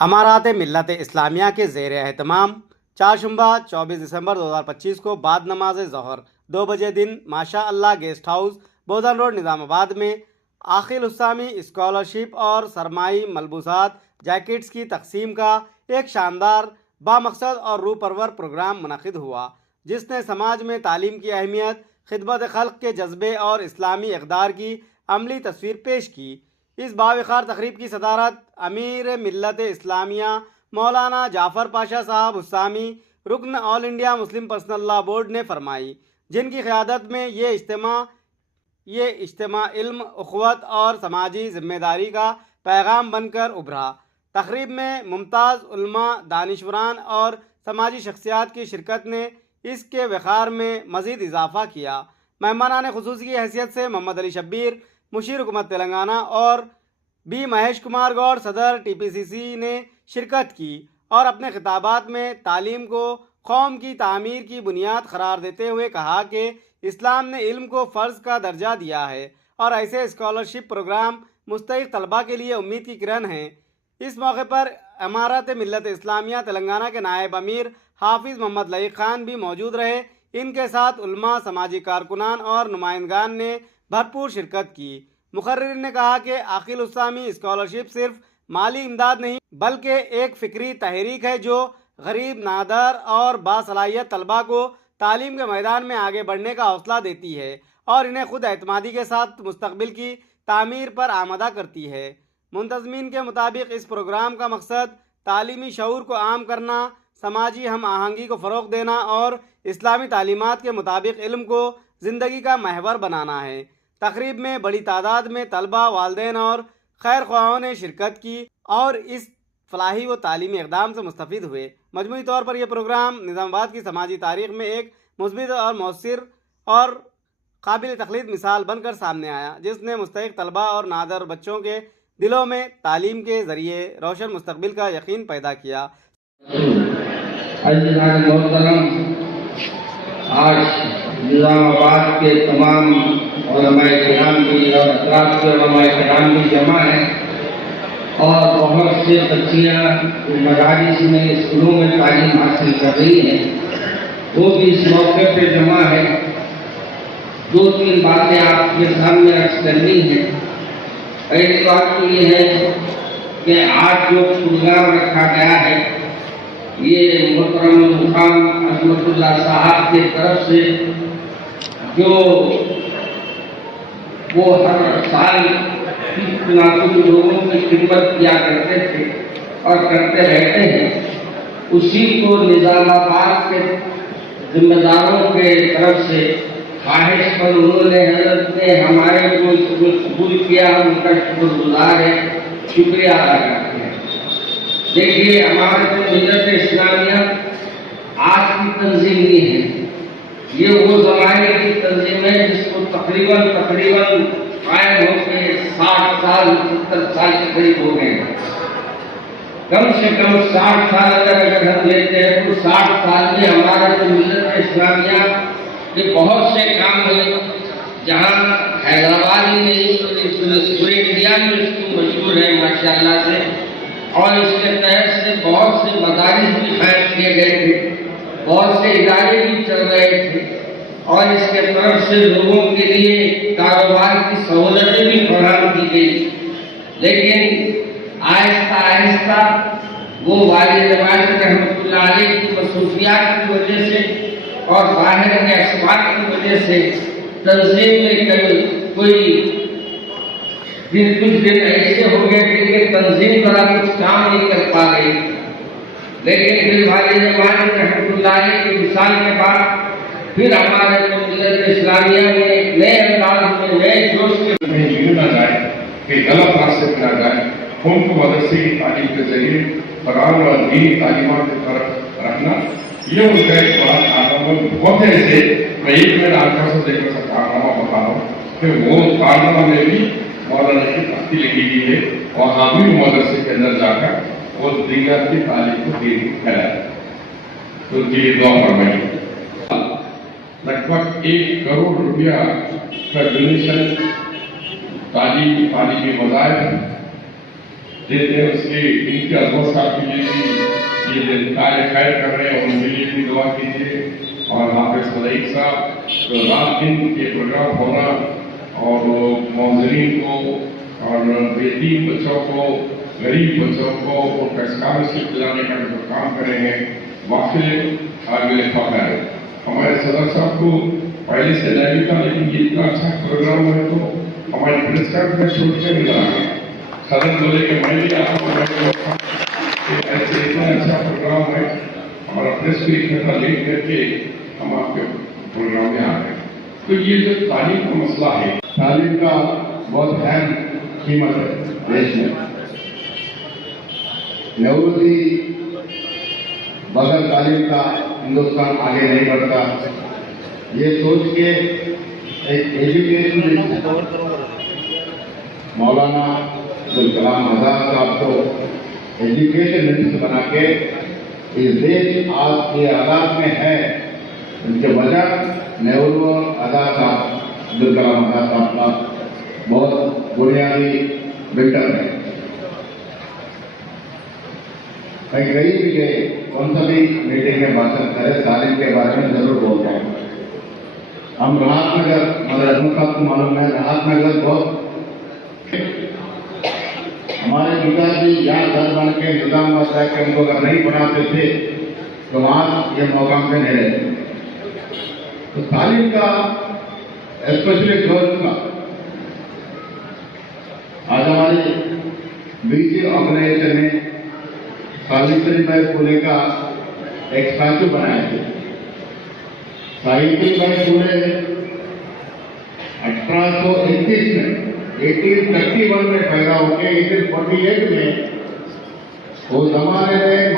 امارات ملت اسلامیہ کے زیر اہتمام چہارشنبہ 24 دسمبر 2025 کو بعد نماز ظہر 2 بجے دن ماشاء اللہ گیسٹ ہاؤس بودھن روڈ نظام آباد میں عاقل اسلامی اسکالرشپ اور سرمائی ملبوسات جیکٹس کی تقسیم کا ایک شاندار بامقصد اور روح پرور پروگرام منعقد ہوا، جس نے سماج میں تعلیم کی اہمیت، خدمت خلق کے جذبے اور اسلامی اقدار کی عملی تصویر پیش کی۔ اس باوقار تقریب کی صدارت امیر ملت اسلامیہ مولانا جعفر پاشا صاحب حسامی، رکن All India Muslim Personal Law Board نے فرمائی، جن کی قیادت میں یہ اجتماع علم، اخوت اور سماجی ذمہ داری کا پیغام بن کر ابھرا۔ تقریب میں ممتاز علماء، دانشوران اور سماجی شخصیات کی شرکت نے اس کے وقار میں مزید اضافہ کیا۔ مہمانان خصوصی کی حیثیت سے محمد علی شبیر، مشیر حکومت تلنگانہ، اور بی مہیش کمار گوڑ، صدر TPCC نے شرکت کی اور اپنے خطابات میں تعلیم کو قوم کی تعمیر کی بنیاد قرار دیتے ہوئے کہا کہ اسلام نے علم کو فرض کا درجہ دیا ہے اور ایسے اسکالرشپ پروگرام مستحق طلباء کے لیے امید کی کرن ہیں۔ اس موقع پر امارت ملت اسلامیہ تلنگانہ کے نائب امیر حافظ محمد لعیق خان بھی موجود رہے۔ ان کے ساتھ علماء، سماجی کارکنان اور نمائندگان نے بھرپور شرکت کی۔ مقررین نے کہا کہ عاقل اسلامی اسکالرشپ صرف مالی امداد نہیں بلکہ ایک فکری تحریک ہے جو غریب، نادر اور باصلاحیت طلباء کو تعلیم کے میدان میں آگے بڑھنے کا حوصلہ دیتی ہے اور انہیں خود اعتمادی کے ساتھ مستقبل کی تعمیر پر آمادہ کرتی ہے۔ منتظمین کے مطابق اس پروگرام کا مقصد تعلیمی شعور کو عام کرنا، سماجی ہم آہنگی کو فروغ دینا اور اسلامی تعلیمات کے مطابق علم کو زندگی کا محور بنانا ہے۔ تقریب میں بڑی تعداد میں طلباء، والدین اور خیر خواہوں نے شرکت کی اور اس فلاحی و تعلیمی اقدام سے مستفید ہوئے۔ مجموعی طور پر یہ پروگرام نظام آباد کی سماجی تاریخ میں ایک مثبت اور مؤثر اور قابل تقلید مثال بن کر سامنے آیا، جس نے مستحق طلباء اور نادر بچوں کے دلوں میں تعلیم کے ذریعے روشن مستقبل کا یقین پیدا کیا۔ آج نظام آباد کے تمام علماء کرام بھی اور اطراف کے علماء کرام بھی جمع ہیں اور بہت سے بچیاں مدارس میں، اسکولوں میں تعلیم حاصل کر رہی ہیں، وہ بھی اس موقع پہ جمع ہے۔ 2-3 باتیں آپ کے سامنے عرض کرنی ہیں۔ پہلی بات تو یہ ہے کہ آج جو پروگرام رکھا گیا ہے، یہ محترم المقام عظمت اللہ صاحب کی طرف سے جو وہ ہر سال ناخود لوگوں کی خدمت کیا کرتے تھے اور کرتے رہتے ہیں، اسی کو نظام آباد کے ذمہ داروں کے طرف سے خواہش پر انہوں نے حضرت نے ہمارے کو قبول کیا، ان کا شکر گزار ہے، شکریہ ادا کرتے ہیں۔ دیکھیے، ہمارے ملت اسلامیہ آج کی تنظیم نہیں ہے، یہ وہ زمانے کی تنظیم ہے جس کو تقریباً قائم ہو کے 60 سال 70 سال کے قریب ہو گئے ہیں۔ کم سے کم 60 سال اگر ہم لیتے ہیں تو 60 سال میں ہمارے ملت اسلامیہ کے بہت سے کام ہوئے، جہاں حیدرآباد ہی نہیں پورے انڈیا میں اس کو مشہور ہے ماشاءاللہ سے، اور اس کے تحت سے بہت سے مدارس بھی قائم کیے گئے تھے، بہت سے ادارے بھی چل رہے تھے، اور اس کے طرف سے لوگوں کے لیے کاروبار کی سہولتیں بھی فراہم کی گئی۔ لیکن آہستہ آہستہ وہ والد والد رحمۃ اللہ علیہ کی مصروفیات کی وجہ سے اور باہر کے اسباب کی وجہ سے تنظیم میں کوئی کچھ دن ایسے ہو گئے کہ تنظیم ذرا کچھ کام نہیں کر پا رہی، لیکن پھر والد والد رحمۃ اللہ علیہ کی مثال کے بعد پھر ہمارے ملت اسلامیہ میں نئے انداز میں، نئے جوش کے نہ جائے کہ غلط حاصل نہ جائے، قوم کو مدرسے کی تعلیم کے ذریعے قرآن اور دینی تعلیمات کی طرف رکھنا، یہ ان کا ایک بڑا کارنامہ بہت ایسے میں ایک میرا آنکھوں سے دیکھ کر کارنامہ بتا رہا ہوں کہ وہ کارنامہ میں بھی مولانا کی تختی لکھی گئی ہے اور ہم بھی مدرسے کے اندر جا کر اس دیگر کی تعلیم کو دینی پھیلایا۔ تو ان کے لیے دعا فرمائیے۔ لگ بھگ 1 کروڑ روپیہ کا ڈونیشن تعلیمی وظائف دیتے ہیں اس کے ان کے ازمت صاحب کے لیے بھی یہ کار خیر کر رہے ہیں اور ان کے لیے بھی دعا کیجیے. اور حافظ صدیق صاحب تو رات دن یہ پروگرام ہونا اور معذرین کو اور یتیم بچوں کو غریب بچوں کو ان کا اسکالرشپ دلانے کا جو کام کر رہے ہیں واقعی قابل فخر ہے. ہمارے صدر صاحب کو پہلے سے نہیں تھا لیکن یہ اتنا اچھا پروگرام ہے تو ہماری پریس کانفرنس چھوٹ کے ملا ہے. صدر بولے کہ میں بھی آتا ہوں ایسے اتنا اچھا پروگرام ہے ہمارا پریس بھی اتنا لیٹ کر کے ہم آپ کے پروگرام میں آ گئے. تو یہ جو تعلیم کا مسئلہ ہے تعلیم کا بہت اہم قیمت ہے دیش میں. نہرو جی بغیر تعلیم کا ہندوستان آگے نہیں بڑھتا یہ سوچ کے ایک ایجوکیشن مولانا ابوالکلام آزاد صاحب کو ایجوکیشن منسٹر بنا کے اس دیش آج کے حالات میں ہے ان کے وجہ نہرو اور آزاد صاحب ابوالکلام آزاد صاحب کا بہت بنیادی بلڈر ہے. میں کہیں بھی گئے کون سا بھی میٹنگ میں بات کرے تعلیم کے بارے میں ضرور بولتا ہوں. ہم راحت نگر ہمارے احمد صاحب کو معلوم ہے راحت نگر بہت ہمارے پتا جی یہاں گھر بن کے نظام مسئلہ کہ ان کو اگر نہیں پڑھاتے تھے تو وہاں یہ موقع پہ نہیں رہتے. تو تعلیم کا اسپیشلی گرلس کا آج ہماری BC آرگنائزیشن نے ساوتری بائی پھولے کا ایک اسٹیچو بنایا تھے. ساوتری بائی پھولے 1831 میں 1831 میں پیدا ہو کے 1848 میں وہ زمانے میں